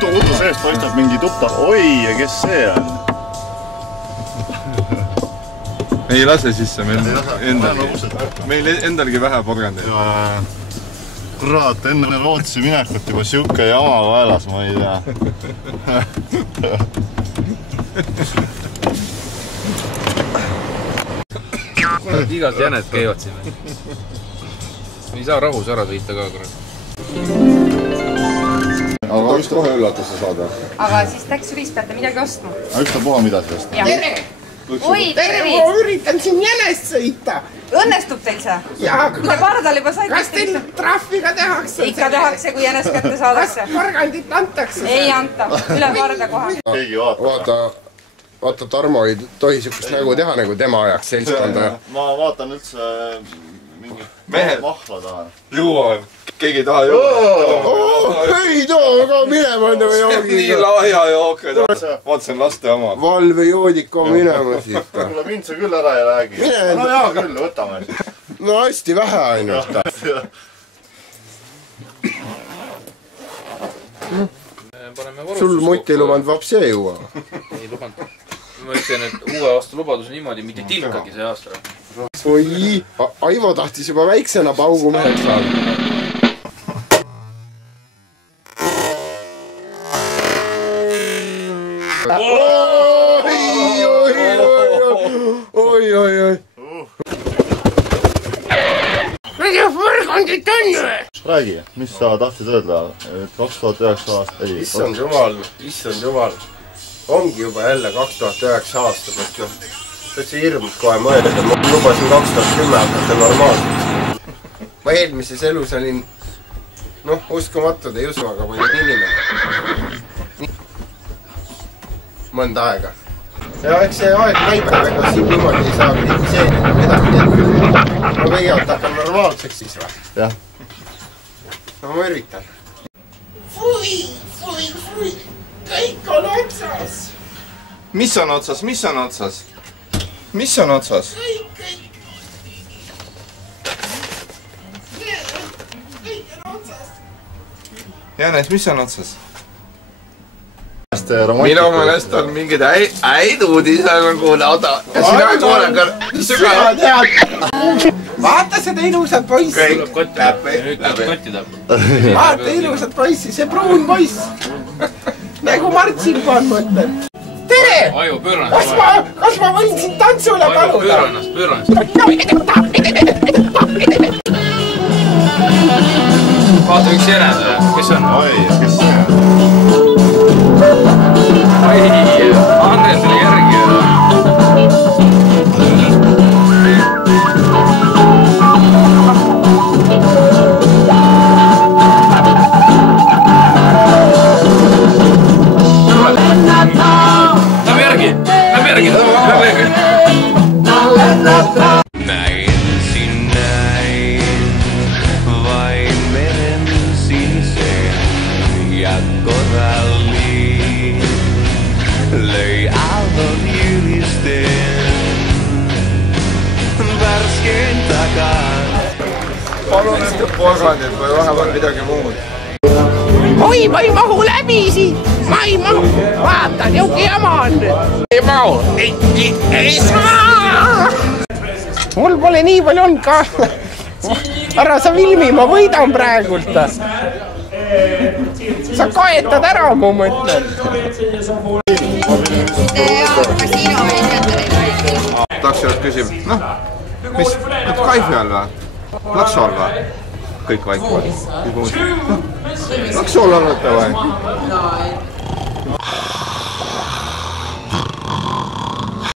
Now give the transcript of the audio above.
Udu seest paistab mingi tupta. Oi, ja kes see on? Ei lase sisse, meil endalgi vähe porgandeid. Kurat, enne Rootsi minekut juba siuke jama vaelas, ma ei tea. Igalt jäned käivad siin. Ei saa rahus ära sõita ka, kurat. Aga tahaks kohe üllatuse saada. Aga siis täksuris peate midagi ostma. Üks ta puha midagi ostma. Tere! Oi, tere! Ma üritan siin jänest sõita. Õnnestub teil see? Kui te pardal juba saite? Kas teil trahviga tehakse? Ikka tehakse, kui jänest kätte saadakse. Kas porgandit antakse? Ei anta. Üle parda kohe. Keegi Vaata, Tarmo ei tohi sihukest nägu teha, nagu tema ajaks seltskonda. Ma vaatan üldse mingi mahla taha. Juua, keegi ei taha juua. Ei too ka minema enda joogiga. Nii lahja jook. Vaat see on laste oma. Valvejoodik on minema siit. Kuule, mind see küll ära ei räägi. No jaa küll, võtame. No hästi vähe ainult. Sul mutt ei lubanud vapsee juua. Ei lubanud. Ma ütlen, et uue aasta lubadus niimoodi, mitte tilkagi see aasta. Oi, Aivo tahtis juba väiksena paugu meheks saada. Oi. Mida porgandit on? Räägi, mis sa tahtsid öelda? 2009 aasta ei. Issand jumal. Ongi juba jälle 2009 aasta, et noh, täitsa hirmus kohe mõelda, ma lubasin 2010 hakata normaalseks. Ma eelmises elus olin, noh, uskumatu, te ei usu, aga ma olin inimene. Mõnda aega. Ja eks see aeg näitab, ega siin niimoodi ei saa kritiseerida midagi. Ma kõigepealt hakkan normaalseks siis või? Jah. No ma üritan. Fui. Kõik on otsas. Mis on otsas? Kõik. Kõik on otsas. Jänes, mis on otsas? Minu meelest on mingid äidud ise on kuulda. Ja sina ei kuule ka sügavalt. Vaata seda ilusat poissi. Tuleb kotti täpp. Vaata ilusat poissi, see pruun poiss. Nagu Martsilpa on mõtlen. Tere! Aivo, pööra ennast. Kas ma võin sind tantsule paluda? Pööra ennast. Vaata üks jäned, kes on? Oi, kes see on? Oi, Andres tuli järgi. Näin vain meren sinisen ja koralliin löi aallon jyristeen värskein takaa. Palun ette porgandit või vähemalt midagi muud. Oi, ma ei mahu läbi siit. Ma ei mahu. Vaata, niuke jama on. Ei mahu. Ei saa. Mul pole nii palju olnud ka. Ära sa filmi, ma võidan praegult. Sa kaetad ära, ma mõtlen. Taksijuht küsib, noh, mis, et kaifi all või? Laksu all või? Kõik vaikivad. Laksu all annate või?